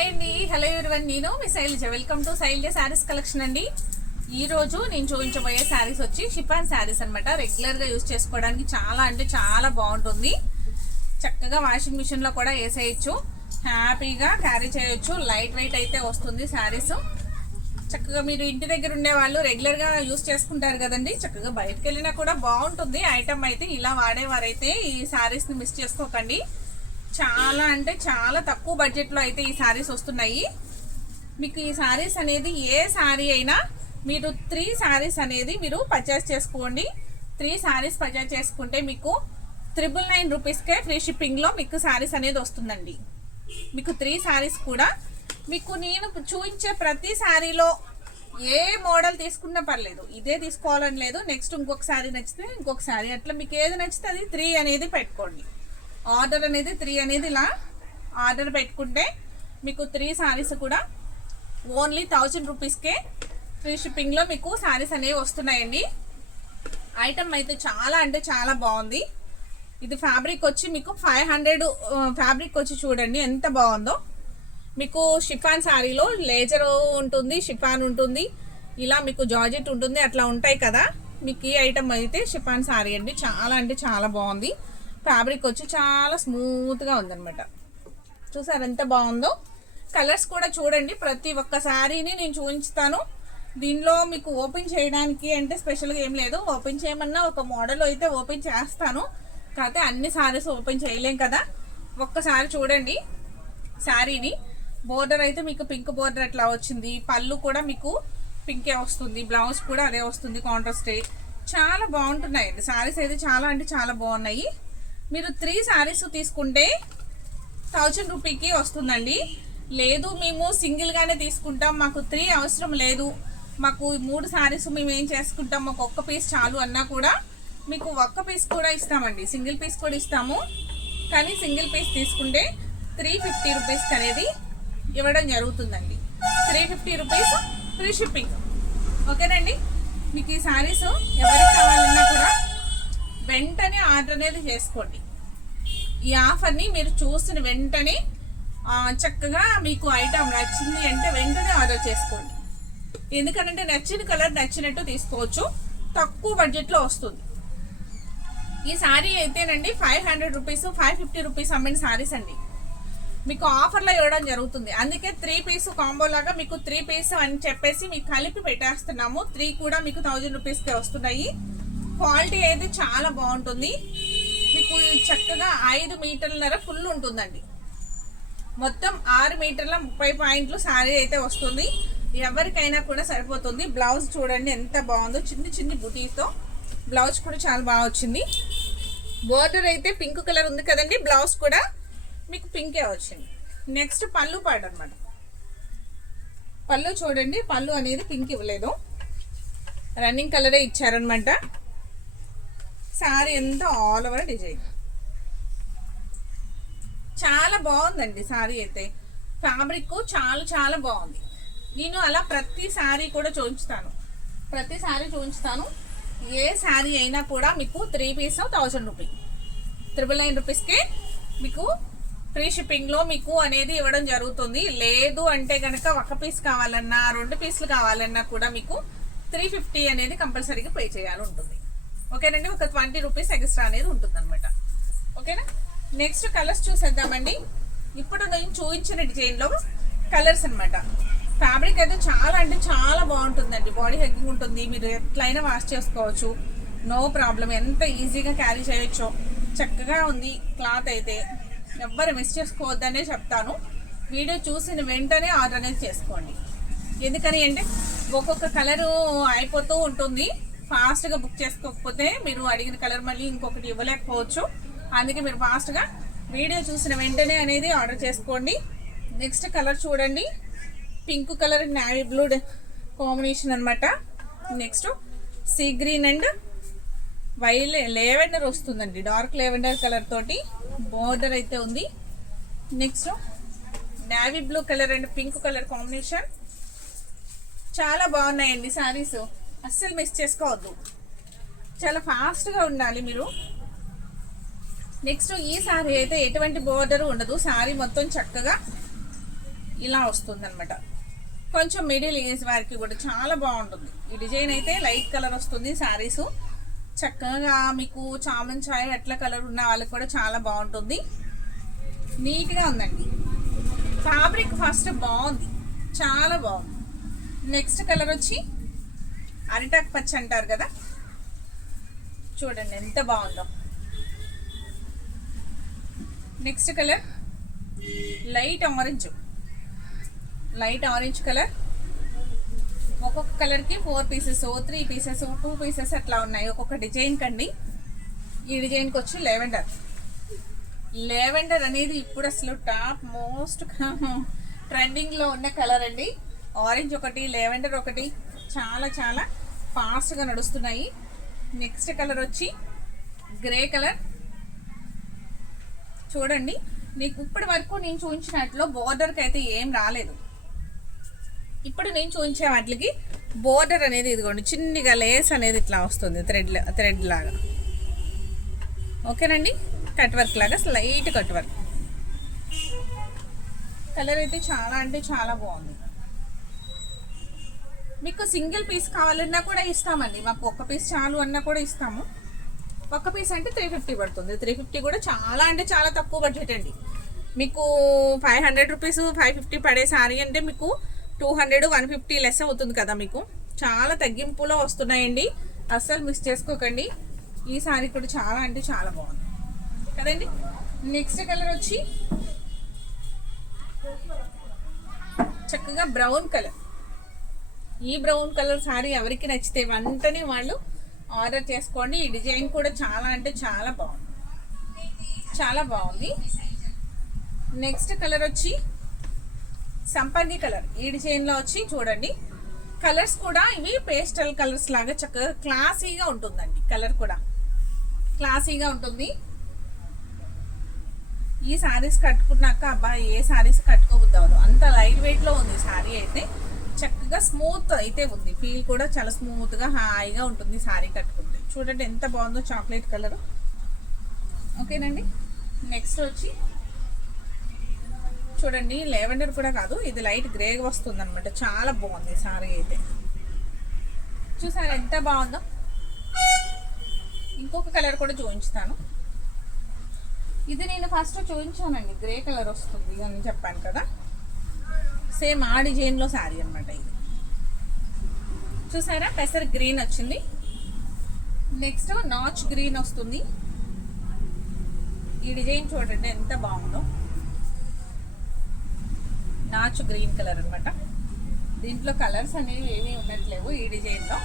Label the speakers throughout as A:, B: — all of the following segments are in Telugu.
A: హాయ్ అండి. హలో ఎవరివన్ నేను మీ Shailaja. Welcome to Shailaja saris collection అండి. ఈ రోజు నేను చూపించబోయే శారీస్ వచ్చి షిఫాన్ శారీస్ అనమాట రెగ్యులర్గా యూజ్ చేసుకోవడానికి చాలా అంటే చాలా బాగుంటుంది. చక్కగా వాషింగ్ మిషన్లో కూడా వేసేయచ్చు. హ్యాపీగా క్యారీ చేయొచ్చు. లైట్ వెయిట్ అయితే వస్తుంది శారీస్ చక్కగా మీరు ఇంటి దగ్గర ఉండే వాళ్ళు రెగ్యులర్గా యూజ్ చేసుకుంటారు కదండి. చక్కగా బయటకు వెళ్ళినా కూడా బాగుంటుంది. ఐటమ్ అయితే ఇలా వాడేవారైతే ఈ శారీస్ని మిస్ చేసుకోకండి. చాలా అంటే చాలా తక్కువ బడ్జెట్లో అయితే ఈ శారీస్ వస్తున్నాయి. మీకు ఈ శారీస్ అనేది ఏ శారీ అయినా మీరు త్రీ శారీస్ అనేది మీరు పర్చేస్ చేసుకోండి. త్రీ శారీస్ పర్చేస్ చేసుకుంటే మీకు త్రిబుల్ నైన్ రూపీస్కే ఫ్రీ షిప్పింగ్లో మీకు శారీస్ అనేది వస్తుందండి. మీకు త్రీ శారీస్ కూడా. మీకు నేను చూపించే ప్రతి శారీలో ఏ మోడల్ తీసుకున్నా పర్లేదు. ఇదే తీసుకోవాలని లేదు. నెక్స్ట్ ఇంకొక శారీ నచ్చితే ఇంకొక శారీ అట్లా మీకు ఏది నచ్చితే అది త్రీ అనేది పెట్టుకోండి. ఆర్డర్ అనేది త్రీ అనేది ఇలా ఆర్డర్ పెట్టుకుంటే మీకు త్రీ శారీస్ కూడా ఓన్లీ థౌజండ్ రూపీస్కే ఫ్రీ షిప్పింగ్లో మీకు శారీస్ అనేవి వస్తున్నాయండి. ఐటమ్ అయితే చాలా అంటే చాలా బాగుంది. ఇది ఫ్యాబ్రిక్ వచ్చి మీకు ఫైవ్ హండ్రెడ్ ఫ్యాబ్రిక్ వచ్చి చూడండి ఎంత బాగుందో. మీకు షిఫాన్ శారీలో లేజర్ ఉంటుంది షిఫాన్ ఉంటుంది ఇలా మీకు జార్జెట్ ఉంటుంది అట్లా ఉంటాయి కదా. మీకు ఈ ఐటమ్ అయితే షిఫాన్ శారీ అండి. చాలా అంటే చాలా బాగుంది. ఫ్యాబ్రిక్ వచ్చి చాలా స్మూత్గా ఉందన్నమాట. చూసారు ఎంత బాగుందో? కలర్స్ కూడా చూడండి ప్రతి ఒక్క శారీని నేను చూపించుతాను దీనిలో మీకు ఓపెన్ చేయడానికి అంటే స్పెషల్గా ఏం లేదు. ఓపెన్ చేయమన్నా ఒక మోడల్ అయితే ఓపెన్ చేస్తాను. కాకపోతే అన్ని శారీస్ ఓపెన్ చేయలేం కదా. ఒక్కసారి చూడండి శారీని బోర్డర్ అయితే మీకు పింక్ బోర్డర్ అట్లా వచ్చింది. పళ్ళు కూడా మీకు పింకే వస్తుంది. బ్లౌజ్ కూడా అదే వస్తుంది కాంట్రాస్ట్ చాలా బాగుంటున్నాయండి. శారీస్ అయితే చాలా అంటే చాలా బాగున్నాయి. మీరు త్రీ శారీస్ తీసుకుంటే థౌజండ్ రూపీకి వస్తుందండి. లేదు మేము సింగిల్గానే తీసుకుంటాం. మాకు త్రీ అవసరం లేదు. మాకు మూడు శారీస్ మేము ఏం చేసుకుంటాం? మాకు ఒక్క పీస్ చాలు అన్నా కూడా మీకు ఒక్క పీస్ కూడా ఇస్తామండి. సింగిల్ పీస్ కూడా ఇస్తాము. కానీ సింగిల్ పీస్ తీసుకుంటే త్రీ ఫిఫ్టీ రూపీస్ అనేది ఇవ్వడం జరుగుతుందండి. Three fifty rupees free shipping. ఓకేనండి? మీకు ఈ శారీస్ ఎవరికి కావాలన్నా కూడా వెంటనే ఆర్డర్ అనేది చేసుకోండి. ఈ ఆఫర్ని మీరు చూసిన వెంటనే చక్కగా మీకు ఐటమ్ నచ్చింది అంటే వెంటనే ఆర్డర్ చేసుకోండి. ఎందుకంటే నచ్చిన కలర్ నచ్చినట్టు తీసుకోవచ్చు. తక్కువ బడ్జెట్లో వస్తుంది. ఈ శారీ అయితేనండి five hundred rupees five fifty rupees అమ్మిన శారీస్ అండి. మీకు ఆఫర్లో ఇవ్వడం జరుగుతుంది. అందుకే త్రీ పీస్ కాంబో లాగా మీకు త్రీ పీస్ అని చెప్పేసి మీకు కలిపి పెట్టేస్తున్నాము. త్రీ కూడా మీకు థౌజండ్ రూపీస్కే వస్తున్నాయి. క్వాలిటీ అయితే చాలా బాగుంటుంది. మీకు చక్కగా ఐదు మీటర్లన్నర ఫుల్ ఉంటుందండి. మొత్తం ఆరు మీటర్ల ముప్పై పాయింట్లు శారీ అయితే వస్తుంది. ఎవరికైనా కూడా సరిపోతుంది. బ్లౌజ్ చూడండి ఎంత బాగుందో. చిన్ని చిన్ని బుటీతో బ్లౌజ్ కూడా చాలా బాగా వచ్చింది. బోర్డర్ అయితే పింక్ కలర్ ఉంది కదండి. బ్లౌజ్ కూడా మీకు పింకే వచ్చింది. నెక్స్ట్ పళ్ళు పాడు అనమాట పళ్ళు చూడండి. పళ్ళు అనేది పింక్ ఇవ్వలేదు. రన్నింగ్ కలరే ఇచ్చారనమాట శారీ ఎంత ఆల్ ఓవర్ డిజైన్ చాలా బాగుందండి శారీ అయితే. ఫ్యాబ్రిక్ చాలా చాలా బాగుంది. నేను అలా ప్రతి శారీ కూడా చూపించుతాను ప్రతి శారీ చూపించుతాను ఏ శారీ అయినా కూడా మీకు three piece thousand rupee triple nine రూపీస్కి మీకు ఫ్రీ షిప్పింగ్లో మీకు అనేది ఇవ్వడం జరుగుతుంది. లేదు అంటే కనుక ఒక పీస్ కావాలన్నా రెండు పీసులు కావాలన్నా కూడా మీకు త్రీ ఫిఫ్టీ అనేది కంపల్సరీగా పే చేయాలి ఉంటుంది. ఓకేనండి? ఒక ట్వంటీ రూపీస్ ఎక్స్ట్రా అనేది ఉంటుంది అనమాట ఓకేనా? నెక్స్ట్ కలర్స్ చూసేద్దామండి. ఇప్పుడు నేను చూపించిన డిజైన్లో కలర్స్ అనమాట ఫ్యాబ్రిక్ అయితే చాలా అంటే చాలా బాగుంటుందండి. బాడీ హెగ్గింగ్ ఉంటుంది. మీరు ఎట్లయినా వాష్ చేసుకోవచ్చు. నో ప్రాబ్లం ఎంత ఈజీగా క్యారీ చేయొచ్చో. చక్కగా ఉంది క్లాత్ అయితే. ఎవ్వరు మిస్ చేసుకోవద్దనే చెప్తాను. వీడియో చూసిన వెంటనే ఆర్డర్ అనేది చేసుకోండి. ఎందుకని అంటే ఒక్కొక్క కలరు అయిపోతూ ఉంటుంది. ఫాస్ట్గా బుక్ చేసుకోకపోతే మీరు అడిగిన కలర్ మళ్ళీ ఇంకొకటి ఇవ్వలేకపోవచ్చు. అందుకే మీరు ఫాస్ట్గా వీడియో చూసిన వెంటనే అనేది ఆర్డర్ చేసుకోండి. నెక్స్ట్ కలర్ చూడండి. Pink colour navy blue combination అనమాట నెక్స్ట్ సీ గ్రీన్ అండ్ వైల్ లేవెండర్ వస్తుందండి. డార్క్ లేవెండర్ కలర్ తోటి బోర్డర్ అయితే ఉంది. Next navy blue colour and pink colour combination చాలా బాగున్నాయండి శారీస్ అస్సలు మిస్ చేసుకోవద్దు. చాలా ఫాస్ట్గా ఉండాలి మీరు. నెక్స్ట్ ఈ శారీ అయితే ఎటువంటి బోర్డర్ ఉండదు. శారీ మొత్తం చక్కగా ఇలా వస్తుంది అనమాట కొంచెం మిడిల్ ఏజ్ వారికి కూడా చాలా బాగుంటుంది. ఈ డిజైన్ అయితే లైట్ కలర్ వస్తుంది శారీస్ చక్కగా మీకు చామన్ చాయ్ ఎట్లా కలర్ ఉన్న వాళ్ళకి కూడా చాలా బాగుంటుంది. నీట్గా ఉందండి. ఫ్యాబ్రిక్ ఫస్ట్ బాగుంది. చాలా బాగుంది. నెక్స్ట్ కలర్ వచ్చి అరిటాక్ పచ్చి అంటారు కదా? చూడండి ఎంత బాగుందో. Next colour light orange light orange colour ఒక్కొక్క కలర్కి four pieces three pieces two pieces అట్లా ఉన్నాయి. ఒక్కొక్క డిజైన్ కండి. ఈ డిజైన్కి వచ్చి లెవెండర్ లెవెండర్ అనేది ఇప్పుడు అసలు టాప్ మోస్ట్ ట్రెండింగ్లో ఉన్న కలర్ అండి. ఆరెంజ్ ఒకటి లెవెండర్ ఒకటి చాలా చాలా ఫాస్ట్గా నడుస్తున్నాయి. నెక్స్ట్ కలర్ వచ్చి గ్రే కలర్. చూడండి నీకు ఇప్పటి వరకు నేను చూపించినట్లు బోర్డర్కి అయితే ఏం రాలేదు. ఇప్పుడు నేను చూపించే వాటికి బోర్డర్ అనేది ఇదిగోండి చిన్నగా లేస్ అనేది ఇట్లా వస్తుంది థ్రెడ్ థ్రెడ్ లాగా. ఓకేనండి? కట్ వర్క్ లాగా స్లైట్ కట్ వర్క్. కలర్ అయితే చాలా అంటే చాలా బాగుంది. మీకు సింగిల్ పీస్ కావాలన్నా కూడా ఇస్తామండి. మాకు ఒక్క పీస్ చాలు అన్నా కూడా ఇస్తాము. ఒక్క పీస్ అంటే త్రీ ఫిఫ్టీ పడుతుంది. త్రీ ఫిఫ్టీ కూడా చాలా అంటే చాలా తక్కువ బడ్జెట్ అండి. మీకు five hundred rupees five fifty పడే సారీ అంటే మీకు two hundred one fifty less అవుతుంది కదా మీకు. చాలా తగ్గింపులో వస్తున్నాయండి. అస్సలు మిస్ చేసుకోకండి. ఈ సారీ కూడా చాలా అంటే చాలా బాగుంది. కదండి? నెక్స్ట్ కలర్ వచ్చి చక్కగా బ్రౌన్ కలర్. ఈ బ్రౌన్ కలర్ శారీ ఎవరికి నచ్చితే వెంటనే వాళ్ళు ఆర్డర్ చేసుకోండి. ఈ డిజైన్ కూడా చాలా అంటే చాలా బాగుంది. చాలా బాగుంది. నెక్స్ట్ కలర్ వచ్చి సంపంగి కలర్. ఈ డిజైన్లో వచ్చి చూడండి. కలర్స్ కూడా ఇవి పేస్టల్ కలర్స్ లాగా చక్కగా క్లాసీగా ఉంటుందండి. కలర్ కూడా క్లాసీగా ఉంటుంది. ఈ శారీస్ కట్టుకున్నాక అబ్బా ఏ శారీస్ కట్టుకోబుద్దారు అంత లైట్ వెయిట్లో ఉంది శారీ అయితే. చక్కగా స్మూత్ అయితే ఉంది. ఫీల్ కూడా చాలా స్మూత్గా హాయిగా ఉంటుంది శారీ కట్టుకుంటే. చూడండి ఎంత బాగుందో చాక్లెట్ కలర్ ఓకేనండి? నెక్స్ట్ వచ్చి చూడండి లెవెండర్ కూడా కాదు ఇది లైట్ గ్రేగా వస్తుంది అనమాట చాలా బాగుంది సారీ అయితే. చూసారా ఎంత బాగుందో? ఇంకొక కలర్ కూడా చూపించుతాను ఇది నేను ఫస్ట్ చూపించానండి. గ్రే కలర్ వస్తుంది అని చెప్పాను కదా. సేమ్ ఆ డిజైన్లో శారీ అనమాట ఇది. చూసారా? పెసర్ గ్రీన్ వచ్చింది. నెక్స్ట్ నాచ్ గ్రీన్ వస్తుంది. ఈ డిజైన్ చూడండి ఎంత బాగుందో. నాచు గ్రీన్ కలర్ అనమాట దీంట్లో కలర్స్ అనేవి ఏమీ ఉండట్లేవు ఈ డిజైన్లో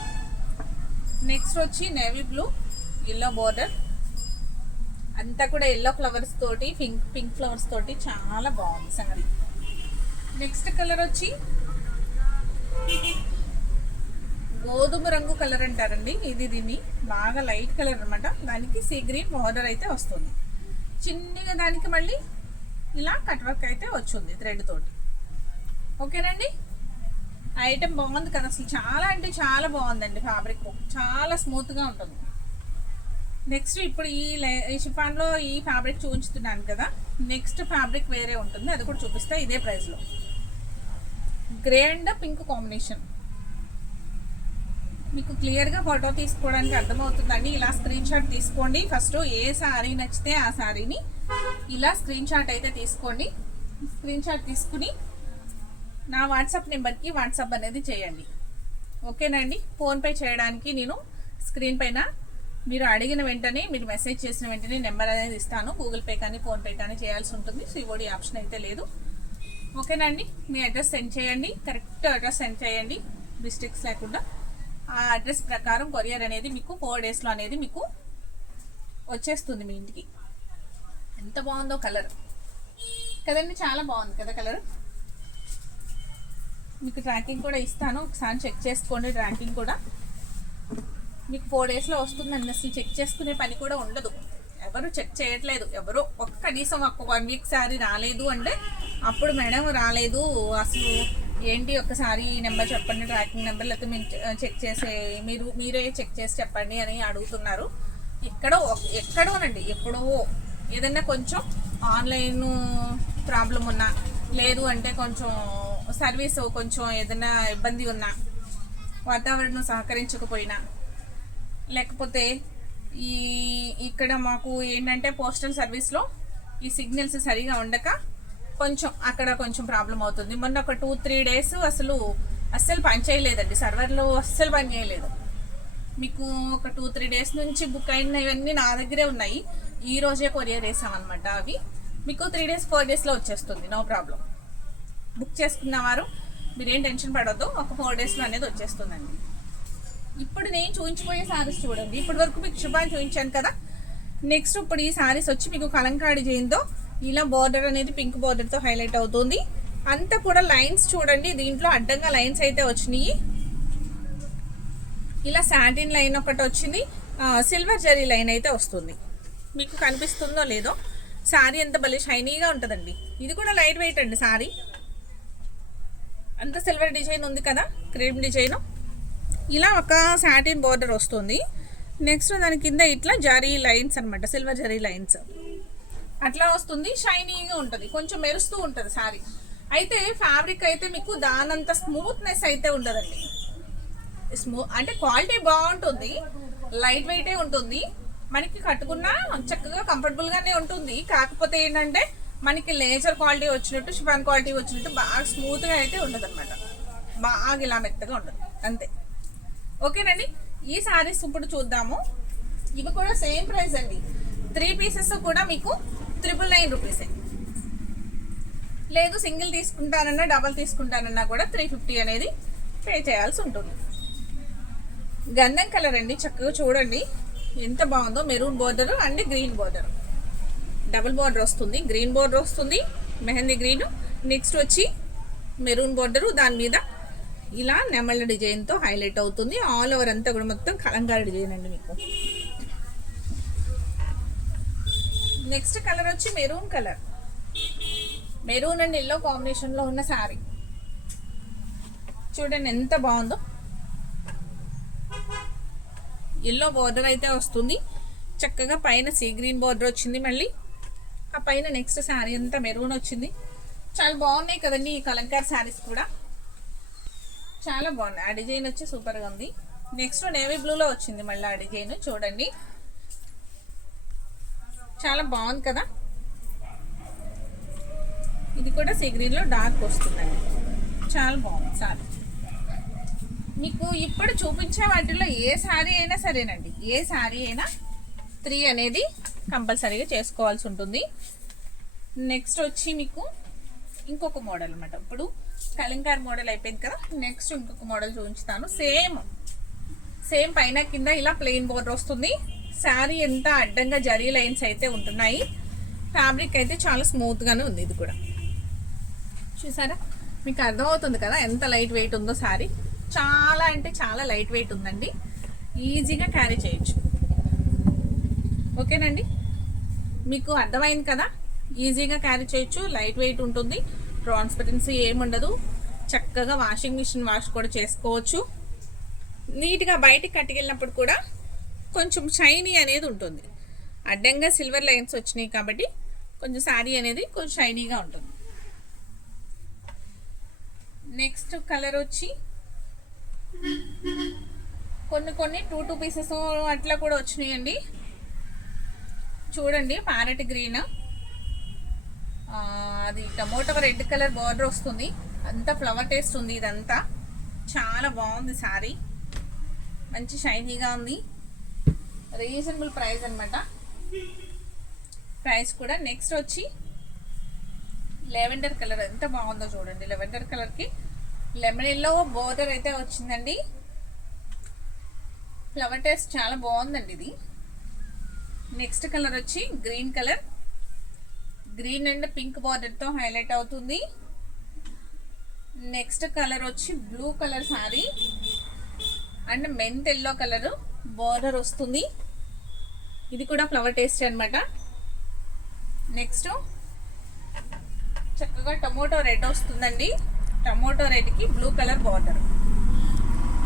A: నెక్స్ట్ వచ్చి నేవీ బ్లూ ఎల్లో బోర్డర్ అంతా కూడా ఎల్లో ఫ్లవర్స్ తోటి పింక్ పింక్ ఫ్లవర్స్ తోటి చాలా బాగుంది సంగతి నెక్స్ట్ కలర్ వచ్చి గోధుమ రంగు కలర్ అంటారండి. ఇది దీన్ని బాగా లైట్ కలర్ అనమాట దానికి సీ గ్రీన్ బార్డర్ అయితే వస్తుంది. చిన్నగా దానికి మళ్ళీ ఇలా కట్ వర్క్ అయితే వచ్చింది థ్రెడ్ తోటి. ఓకేనండి? ఐటెం బాగుంది కదా అసలు. చాలా అంటే చాలా బాగుందండి ఫ్యాబ్రిక్ చాలా స్మూత్గా ఉంటుంది. నెక్స్ట్ ఇప్పుడు ఈ ఈ షిఫాన్లో ఈ ఫ్యాబ్రిక్ చూపించుతున్నాను కదా. నెక్స్ట్ ఫ్యాబ్రిక్ వేరే ఉంటుంది. అది కూడా చూపిస్తా ఇదే ప్రైస్లో గ్రే అండ్ పింక్ కాంబినేషన్ మీకు క్లియర్గా ఫోటో తీసుకోవడానికి అర్థమవుతుందండి. ఇలా స్క్రీన్ షాట్ తీసుకోండి. ఫస్ట్ ఏ శారీ నచ్చితే ఆ శారీని ఇలా స్క్రీన్ షాట్ అయితే తీసుకోండి. స్క్రీన్ షాట్ తీసుకుని నా వాట్సాప్ నెంబర్కి వాట్సాప్ అనేది చేయండి. ఓకేనండి ఫోన్పే చేయడానికి నేను స్క్రీన్ పైన మీరు అడిగిన వెంటనే మీరు మెసేజ్ చేసిన వెంటనే నెంబర్ అనేది ఇస్తాను. గూగుల్ పే కానీ ఫోన్పే కానీ చేయాల్సి ఉంటుంది. సిఓడి ఆప్షన్ అయితే లేదు. ఓకేనండి? మీ అడ్రస్ సెండ్ చేయండి. కరెక్ట్ అడ్రస్ సెండ్ చేయండి. మిస్టేక్స్ లేకుండా. ఆ అడ్రస్ ప్రకారం కొరియర్ అనేది మీకు ఫోర్ డేస్లో అనేది మీకు వచ్చేస్తుంది మీ ఇంటికి. ఎంత బాగుందో కలర్. కదండి? చాలా బాగుంది కదా కలర్. మీకు ట్రాకింగ్ కూడా ఇస్తాను. ఒకసారి చెక్ చేసుకోండి ట్రాకింగ్ కూడా. మీకు ఫోర్ డేస్లో వస్తుందండి. అసలు చెక్ చేసుకునే పని కూడా ఉండదు. ఎవరు చెక్ చేయట్లేదు. ఎవరు ఒక్క కనీసం ఒక వన్ వీక్ సారి రాలేదు అంటే అప్పుడు మేడం రాలేదు. అసలు ఏంటి ఒక్కసారి నెంబర్ చెప్పండి ట్రాకింగ్ నెంబర్ లేకపోతే మేము చెక్ చేసే మీరు మీరే చెక్ చేసి చెప్పండి అని అడుగుతున్నారు. ఎక్కడో ఎక్కడోనండి ఎప్పుడో ఏదైనా కొంచెం ఆన్లైన్ ప్రాబ్లం ఉన్నా లేదు అంటే కొంచెం సర్వీస్ కొంచెం ఏదైనా ఇబ్బంది ఉన్నా వాతావరణం సహకరించకపోయినా లేకపోతే ఈ ఇక్కడ మాకు ఏంటంటే పోస్టల్ సర్వీస్లో ఈ సిగ్నల్స్ సరిగా ఉండక కొంచెం అక్కడ కొంచెం ప్రాబ్లం అవుతుంది. మొన్న ఒక టూ త్రీ డేస్ అసలు అస్సలు పని చేయలేదండి. సర్వర్లు అస్సలు పని చేయలేదు. మీకు ఒక టూ త్రీ డేస్ నుంచి బుక్ అయినవన్నీ నా దగ్గరే ఉన్నాయి. ఈ రోజే కొరియర్ వేసామన్నమాట అవి. మీకు త్రీ డేస్ ఫోర్ డేస్లో వచ్చేస్తుంది. No problem. బుక్ చేసుకున్నవారు మీరేం టెన్షన్ పడొద్దు. ఒక ఫోర్ డేస్లో అనేది వచ్చేస్తుందండి. ఇప్పుడు నేను చూపించిపోయే శారీస్ చూడండి. ఇప్పటి వరకు మీకు శుభాన్ని చూపించాను కదా. నెక్స్ట్ ఇప్పుడు ఈ శారీస్ వచ్చి మీకు కలంకాడి చేయిందో ఇలా బార్డర్ అనేది పింక్ బార్డర్తో హైలైట్ అవుతుంది. అంతా కూడా లైన్స్ చూడండి దీంట్లో అడ్డంగా లైన్స్ అయితే వచ్చినాయి. ఇలా సాటిన్ లైన్ ఒకటి వచ్చింది. సిల్వర్ జరీ లైన్ అయితే వస్తుంది. మీకు కనిపిస్తుందో లేదో శారీ ఎంత భలే షైనీగా ఉంటుందండి. ఇది కూడా లైట్ వెయిట్ అండి శారీ అంత సిల్వర్ డిజైన్ ఉంది కదా క్రీమ్ డిజైన్ ఇలా ఒక సాటిన్ బార్డర్ వస్తుంది. నెక్స్ట్ దాని కింద ఇట్లా జరీ లైన్స్ అనమాట సిల్వర్ జరీ లైన్స్ అట్లా వస్తుంది షైనింగ్ ఉంటుంది. కొంచెం మెరుస్తూ ఉంటుంది సారీ అయితే ఫ్యాబ్రిక్ అయితే మీకు దానంత స్మూత్నెస్ అయితే ఉండదండి. స్మూ అంటే క్వాలిటీ బాగుంటుంది లైట్ వెయిటే ఉంటుంది. మనకి కట్టుకున్నా చక్కగా కంఫర్టబుల్గానే ఉంటుంది. కాకపోతే ఏంటంటే మనకి లేజర్ క్వాలిటీ వచ్చినట్టు షిఫాన్ క్వాలిటీ వచ్చినట్టు బాగా స్మూత్గా అయితే ఉండదు అనమాట బాగా ఇలా మెత్తగా ఉండదు. అంతే. ఓకేనండి? ఈ సారీస్ ఇప్పుడు చూద్దాము. ఇవి కూడా సేమ్ ప్రైస్ అండి. త్రీ పీసెస్ కూడా మీకు త్రిపుల్ నైన్ రూపీసే లేదు సింగిల్ తీసుకుంటానన్నా డబల్ తీసుకుంటానన్నా కూడా త్రీ ఫిఫ్టీ అనేది పే చేయాల్సి ఉంటుంది. గంధం కలర్ అండి చక్కగా చూడండి. ఎంత బాగుందో maroon border and green border double border వస్తుంది గ్రీన్ బోర్డర్ వస్తుంది మెహందీ గ్రీన్ నెక్స్ట్ వచ్చి మెరూన్ బోర్డరు దాని మీద ఇలా నెమళ్ళ డిజైన్తో హైలైట్ అవుతుంది. ఆల్ ఓవర్ అంతా కూడా మొత్తం కలంకారీ డిజైన్ అండి మీకు. నెక్స్ట్ కలర్ వచ్చి maroon colour maroon and yellow కాంబినేషన్లో ఉన్న శారీ చూడండి ఎంత బాగుందో. ఎల్లో బార్డర్ అయితే వస్తుంది. చక్కగా పైన సీ గ్రీన్ బార్డర్ వచ్చింది మళ్ళీ. ఆ పైన నెక్స్ట్ శారీ అంతా మెరూన్ వచ్చింది. చాలా బాగున్నాయి కదండి ఈ కలంకార్ శారీస్ కూడా. చాలా బాగున్నాయి. ఆ డిజైన్ వచ్చి సూపర్గా ఉంది. నెక్స్ట్ నేవీ బ్లూలో వచ్చింది మళ్ళీ ఆ డిజైన్ చూడండి. చాలా బాగుంది కదా? ఇది కూడా సీ గ్రీన్లో డార్క్ వస్తుందండి. చాలా బాగుంది సారీ. మీకు ఇప్పుడు చూపించే వాటిలో ఏ శారీ అయినా సరేనండి. ఏ శారీ అయినా త్రీ అనేది కంపల్సరీగా చేసుకోవాల్సి ఉంటుంది. నెక్స్ట్ వచ్చి మీకు ఇంకొక మోడల్ అనమాట ఇప్పుడు కలంకార్ మోడల్ అయిపోయింది కదా? నెక్స్ట్ ఇంకొక మోడల్ చూపించుతాను సేమ్. సేమ్ పైన కింద ఇలా ప్లెయిన్ బోర్డర్ వస్తుంది. శారీ ఎంత అడ్డంగా జరీ లైన్స్ అయితే ఉంటున్నాయి. ఫ్యాబ్రిక్ అయితే చాలా స్మూత్గానే ఉంది ఇది కూడా. చూసారా? మీకు అర్థమవుతుంది కదా ఎంత లైట్ వెయిట్ ఉందో శారీ. చాలా అంటే చాలా లైట్ వెయిట్ ఉందండి. ఈజీగా క్యారీ చేయొచ్చు. ఓకేనండి? మీకు అర్థమైంది కదా? ఈజీగా క్యారీ చేయొచ్చు. లైట్ వెయిట్ ఉంటుంది. ట్రాన్స్పరెన్సీ ఏముండదు చక్కగా వాషింగ్ మిషన్ వాష్ కూడా చేసుకోవచ్చు. నీట్గా బయటికి కట్టుకెళ్ళినప్పుడు కూడా కొంచెం షైనీ అనేది ఉంటుంది. అడ్డంగా సిల్వర్ లైన్స్ వచ్చినాయి కాబట్టి కొంచెం శారీ అనేది కొంచెం షైనీగా ఉంటుంది. నెక్స్ట్ కలర్ వచ్చి కొన్ని కొన్ని టూ టూ పీసెస్ అట్లా కూడా వచ్చినాయండి. చూడండి ప్యారెట్ గ్రీన్. అది టమోటో రెడ్ కలర్ బార్డర్ వస్తుంది. అంతా ఫ్లవర్ టేస్ట్ ఉంది ఇదంతా. చాలా బాగుంది శారీ. మంచి షైనీగా ఉంది. రీజనబుల్ ప్రైస్ అనమాట ప్రైస్ కూడా నెక్స్ట్ వచ్చి లెవెండర్ కలర్ ఎంత బాగుందో చూడండి. లెవెండర్ కలర్కి లెమన్ ఎల్లో బోర్డర్ అయితే వచ్చిందండి. ఫ్లవర్ టేస్ట్ చాలా బాగుందండి ఇది. నెక్స్ట్ కలర్ వచ్చి green colour. Green and pink బార్డర్తో హైలైట్ అవుతుంది. నెక్స్ట్ కలర్ వచ్చి blue colour sari. And mint yellow colour. Border వస్తుంది. ఇది కూడా ఫ్లవర్ టేస్ట్ అనమాట నెక్స్ట్ చక్కగా టమోటో రెడ్ వస్తుందండి. Tomato రెడ్కి blue colour border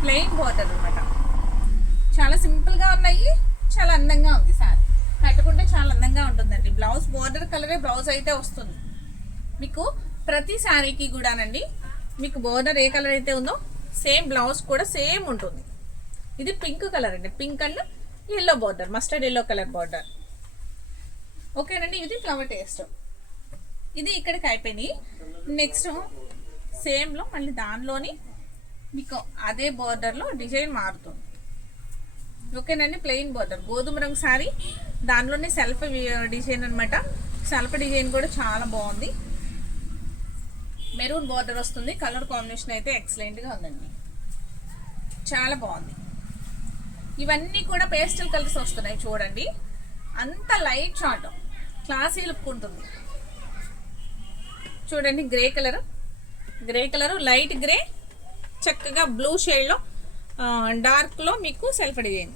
A: plain border అనమాట చాలా సింపుల్గా ఉన్నాయి చాలా అందంగా ఉంది సార్. కట్టుకుంటే చాలా అందంగా ఉంటుందండి. బ్లౌజ్ బార్డర్ కలరే బ్లౌజ్ అయితే వస్తుంది. మీకు ప్రతి శారీకి కూడానండి మీకు బోర్డర్ ఏ కలర్ అయితే ఉందో సేమ్ బ్లౌజ్ కూడా సేమ్ ఉంటుంది. ఇది పింక్ కలర్ అండి. Pink and yellow border mustard yellow colour border ఓకేనండి ఇది ఫ్లవర్ టేస్ట్ ఇది ఇక్కడికి అయిపోయినాయి నెక్స్ట్ సేమ్లో మళ్ళీ దానిలోని మీకు అదే బార్డర్లో డిజైన్ మారుతుంది. ఓకేనండి ప్లెయిన్ బార్డర్ గోధుమ రంగు సారీ దానిలోనే సెల్ఫ్ డిజైన్ అనమాట సెల్ఫ్ డిజైన్ కూడా చాలా బాగుంది. మెరూన్ బార్డర్ వస్తుంది. కలర్ కాంబినేషన్ అయితే ఎక్సలెంట్గా ఉందండి. చాలా బాగుంది. ఇవన్నీ కూడా పేస్టల్ కలర్స్ వస్తున్నాయి చూడండి. అంత లైట్ షార్ట్ క్లాసీ లుక్ ఉంటుంది చూడండి grey colour. Grey colour light grey చక్కగా బ్లూ షేడ్లో డార్క్లో మీకు సెల్ఫ్ డిజైన్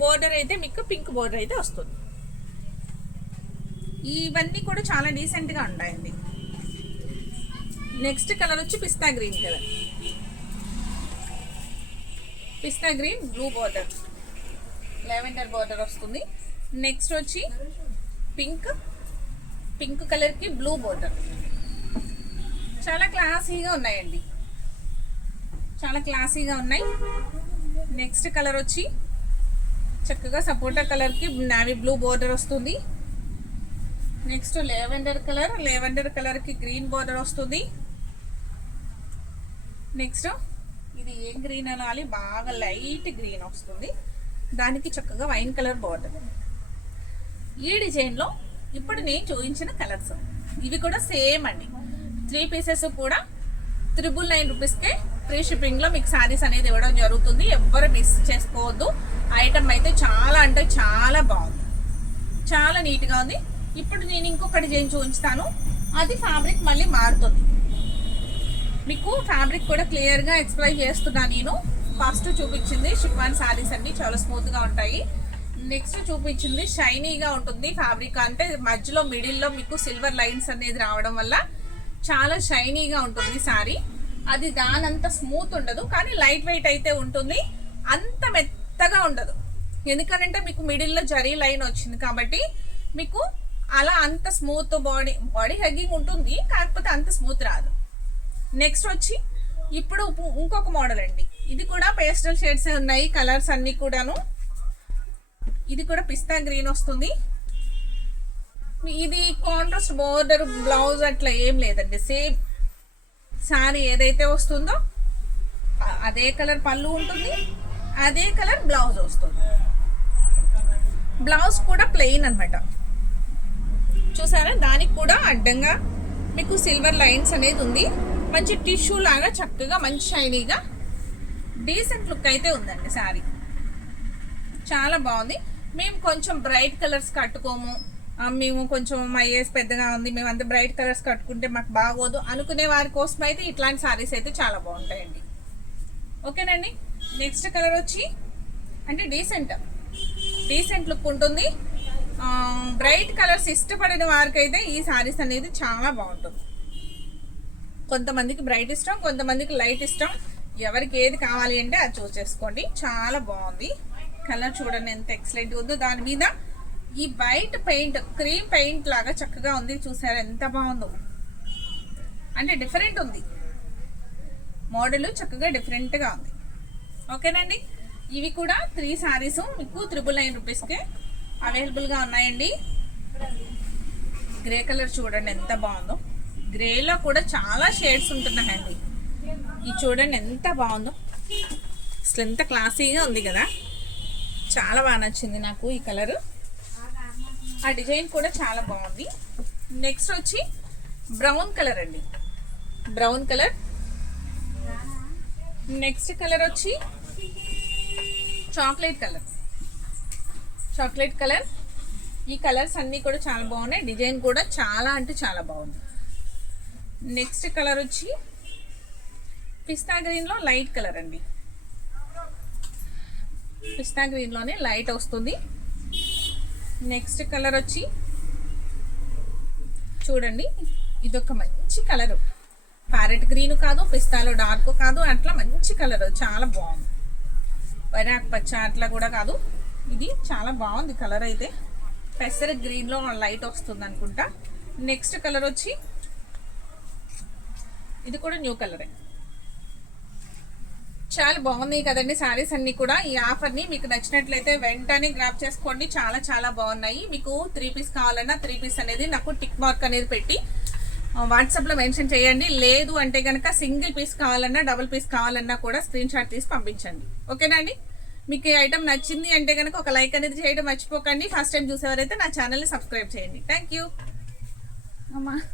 A: బోర్డర్ అయితే మీకు పింక్ బోర్డర్ అయితే వస్తుంది. ఇవన్నీ కూడా చాలా డీసెంట్గా ఉంటాయండి. నెక్స్ట్ కలర్ వచ్చి pista green colour. Pista green blue border. Lavender border వస్తుంది. నెక్స్ట్ వచ్చి పింక్ పింక్ కలర్కి బ్లూ బార్డర్. చాలా క్లాసీగా ఉన్నాయండి. చాలా క్లాసీగా ఉన్నాయి. నెక్స్ట్ కలర్ వచ్చి చక్కగా సపోటా కలర్కి నావీ బ్లూ బోర్డర్ వస్తుంది. నెక్స్ట్ లెవెండర్ కలర్ లెవెండర్ కలర్కి గ్రీన్ బార్డర్ వస్తుంది. నెక్స్ట్ ఇది ఏం గ్రీన్ అనాలి? బాగా లైట్ గ్రీన్ వస్తుంది. దానికి చక్కగా వైన్ కలర్ బార్డర్ ఈ డిజైన్లో ఇప్పుడు నేను చూపించిన కలర్స్ ఇవి కూడా సేమ్ అండి. త్రీ పీసెస్ కూడా త్రిబుల్ నైన్ రూపీస్కే ఫ్రీ షిప్పింగ్లో మీకు శారీస్ అనేది ఇవ్వడం జరుగుతుంది. ఎవ్వరు మిస్ చేసుకోవద్దు. ఐటమ్ అయితే చాలా అంటే చాలా బాగుంది. చాలా నీట్గా ఉంది. ఇప్పుడు నేను ఇంకొక డిజైన్ చూపించుతాను అది ఫ్యాబ్రిక్ మళ్ళీ మారుతుంది. మీకు ఫ్యాబ్రిక్ కూడా క్లియర్గా ఎక్స్ప్లెయిన్ చేస్తున్నా నేను. ఫస్ట్ చూపించింది షిఫాన్ శారీస్ అన్ని చాలా స్మూత్గా ఉంటాయి. నెక్స్ట్ చూపించింది షైనీగా ఉంటుంది ఫ్యాబ్రిక్ అంటే మధ్యలో మిడిల్లో మీకు సిల్వర్ లైన్స్ అనేది రావడం వల్ల చాలా షైనీగా ఉంటుంది శారీ అది దానంత స్మూత్ ఉండదు కానీ లైట్ వెయిట్ అయితే ఉంటుంది. అంత మెత్తగా ఉండదు. ఎందుకనంటే మీకు మిడిల్లో జరీ లైన్ వచ్చింది కాబట్టి మీకు అలా అంత స్మూత్ బాడీ బాడీ హెగ్గింగ్ ఉంటుంది. కాకపోతే అంత స్మూత్ రాదు. నెక్స్ట్ వచ్చి ఇప్పుడు ఇంకొక మోడల్ అండి. ఇది కూడా పేస్టల్ షేడ్స్ ఉన్నాయి కలర్స్ అన్నీ కూడాను. ఇది కూడా పిస్తా గ్రీన్ వస్తుంది. ఇది కాంట్రాస్ట్ బోర్డర్ బ్లౌజ్ అట్లా ఏం లేదండి. సేమ్ సారీ ఏదైతే వస్తుందో అదే కలర్ పళ్ళు ఉంటుంది అదే కలర్ బ్లౌజ్ వస్తుంది. బ్లౌజ్ కూడా ప్లెయిన్ అనమాట చూసారా? దానికి కూడా అడ్డంగా మీకు సిల్వర్ లైన్స్ అనేది ఉంది. మంచి టిష్యూ లాగా చక్కగా మంచి షైనీగా డీసెంట్ లుక్ అయితే ఉందండి శారీ చాలా బాగుంది. మేము కొంచెం బ్రైట్ కలర్స్ కట్టుకోము. మేము కొంచెం మా ఏజ్ పెద్దగా ఉంది మేము అంత బ్రైట్ కలర్స్ కట్టుకుంటే మాకు బాగోదు అనుకునే వారి కోసం అయితే ఇట్లాంటి శారీస్ అయితే చాలా బాగుంటాయండి. ఓకేనండి? నెక్స్ట్ కలర్ వచ్చి అంటే డీసెంట్ డీసెంట్ లుక్ ఉంటుంది. బ్రైట్ కలర్స్ ఇష్టపడిన వారికైతే ఈ శారీస్ అనేది చాలా బాగుంటుంది. కొంతమందికి బ్రైట్ ఇష్టం కొంతమందికి లైట్ ఇష్టం. ఎవరికి ఏది కావాలి అంటే అది చూస్ చేసుకోండి. చాలా బాగుంది. కలర్ చూడండి ఎంత ఎక్సలెంట్ ఉందో. దాని మీద ఈ వైట్ పెయింట్ క్రీమ్ పెయింట్ లాగా చక్కగా ఉంది. చూసారు ఎంత బాగుందో. అంటే డిఫరెంట్ ఉంది. మోడల్ చక్కగా డిఫరెంట్గా ఉంది. ఓకేనండి? ఇవి కూడా త్రీ సారీస్. మీకు త్రిబుల్ నైన్ రూపీస్కే అవైలబుల్గా ఉన్నాయండి. గ్రే కలర్ చూడండి ఎంత బాగుందో. గ్రేలో కూడా చాలా షేడ్స్ ఉంటున్నాయండి. ఇది చూడండి ఎంత బాగుందో. అసలు ఎంత క్లాసీగా ఉంది కదా. చాలా బాగా నచ్చింది నాకు ఈ కలర్. ఆ డిజైన్ కూడా చాలా బాగుంది. నెక్స్ట్ వచ్చి బ్రౌన్ కలర్ అండి. Brown colour. నెక్స్ట్ కలర్ వచ్చి చాక్లెట్ కలర్. Chocolate colour. ఈ కలర్స్ అన్నీ కూడా చాలా బాగున్నాయి. డిజైన్ కూడా చాలా అంటే చాలా బాగుంది. నెక్స్ట్ కలర్ వచ్చి పిస్తా గ్రీన్లో లైట్ కలర్ అండి. పిస్తా గ్రీన్లోనే లైట్ వస్తుంది. నెక్స్ట్ కలర్ వచ్చి చూడండి ఇదొక మంచి కలరు. ప్యారెట్ గ్రీన్ కాదు పిస్తాలో డార్క్ కాదు అట్లా మంచి కలర్. చాలా బాగుంది. వైరాక్ పచ్చ అట్లా కూడా కాదు. ఇది చాలా బాగుంది కలర్ అయితే. పెసర గ్రీన్లో లైట్ వస్తుంది అనుకుంటా. నెక్స్ట్ కలర్ వచ్చి ఇది కూడా న్యూ కలరే. చాలా బాగున్నాయి కదండి శారీస్ అన్నీ కూడా. ఈ ఆఫర్ని మీకు నచ్చినట్లయితే వెంటనే గ్రాప్ చేసుకోండి. చాలా చాలా బాగున్నాయి. మీకు త్రీ పీస్ కావాలన్నా త్రీ పీస్ అనేది నాకు టిక్ మార్క్ అనేది పెట్టి వాట్సాప్లో మెన్షన్ చేయండి. లేదు అంటే కనుక సింగిల్ పీస్ కావాలన్నా డబుల్ పీస్ కావాలన్నా కూడా స్క్రీన్ షాట్ తీసి పంపించండి. ఓకేనా అండి? మీకు ఈ ఐటమ్ నచ్చింది అంటే కనుక ఒక లైక్ అనేది చేయడం మర్చిపోకండి. ఫస్ట్ టైం చూసేవారైతే నా ఛానల్ని సబ్స్క్రైబ్ చేయండి. థ్యాంక్ యూ అమ్మా.